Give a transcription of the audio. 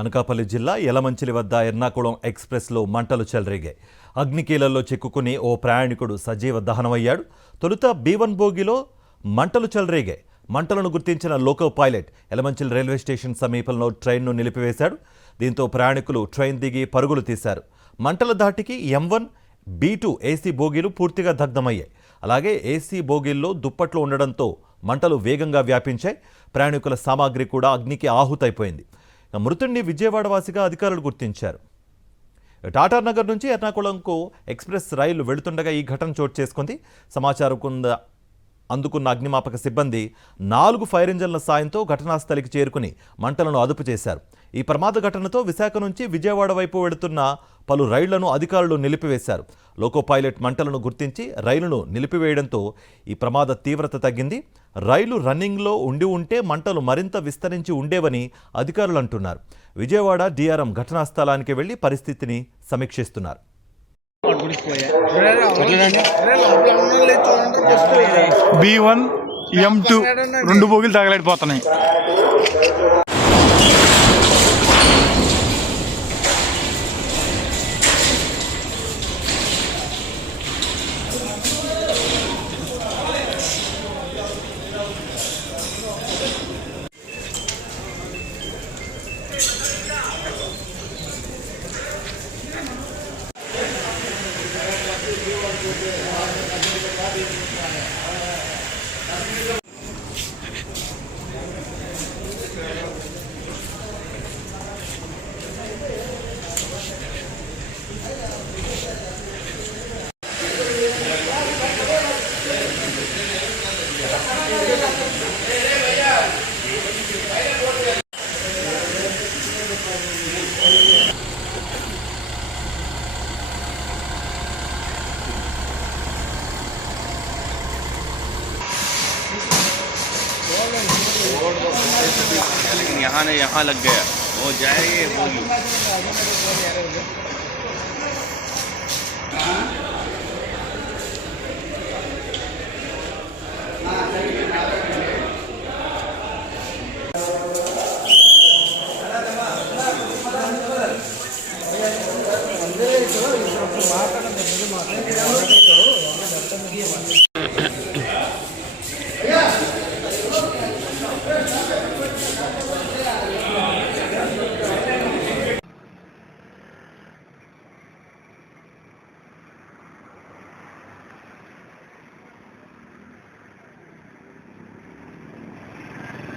అనకాపల్లి జిల్లా యలమంచిలి వద్ద ఎర్నాకుళం ఎక్స్‌ప్రెస్‌లో మంటలు చెలరేగాయి. అగ్నికీలల్లో చిక్కుకుని ఓ ప్రయాణికుడు సజీవ దహనమయ్యాడు. తొలుత B1 బోగిలో మంటలు చెలరేగాయి. మంటలను గుర్తించిన loco pilot Yelamanchili railway station సమీపంలో ట్రైన్ను నిలిపివేశాడు. దీంతో ప్రయాణికులు ట్రైన్ దిగి పరుగులు తీశారు. మంటల ధాటికి M1, B2 ఏసీ బోగీలు పూర్తిగా దగ్ధమయ్యాయి. అలాగే ఏసీ బోగీల్లో దుప్పట్లు ఉండడంతో మంటలు వేగంగా వ్యాపించాయి. ప్రయాణికుల సామాగ్రి కూడా అగ్నికి ఆహుతైపోయింది. మృతుడిని విజయవాడ వాసిగా అధికారులు గుర్తించారు. టాటా నగర్ నుంచి ఎర్నాకుళంకు ఎక్స్‌ప్రెస్ రైలు వెళుతుండగా ఈ ఘటన చోటు చేసుకుంది. సమాచారం అందుకున్న అగ్నిమాపక సిబ్బంది 4 ఫైర్ ఇంజన్ల సాయంతో ఘటనా స్థలికి చేరుకుని మంటలను అదుపు చేశారు. ఈ ప్రమాద ఘటనతో విశాఖ నుంచి విజయవాడ వైపు వెళుతున్న పలు రైళ్లను అధికారులు నిలిపివేశారు. లోకో పైలట్ మంటలను గుర్తించి రైలును నిలిపివేయడంతో ఈ ప్రమాద తీవ్రత తగ్గింది. రైలు రన్నింగ్లో ఉంటే మంటలు మరింత విస్తరించి ఉండేవని అధికారులు అంటున్నారు. విజయవాడ DRM ఘటనా స్థలానికి వెళ్లి పరిస్థితిని సమీక్షిస్తున్నారు. B1, M2 రెండు బోగిలు తగలడిపోతున్నాయి. लेकिन यहाँ लग गया, वो जाएगी होगी।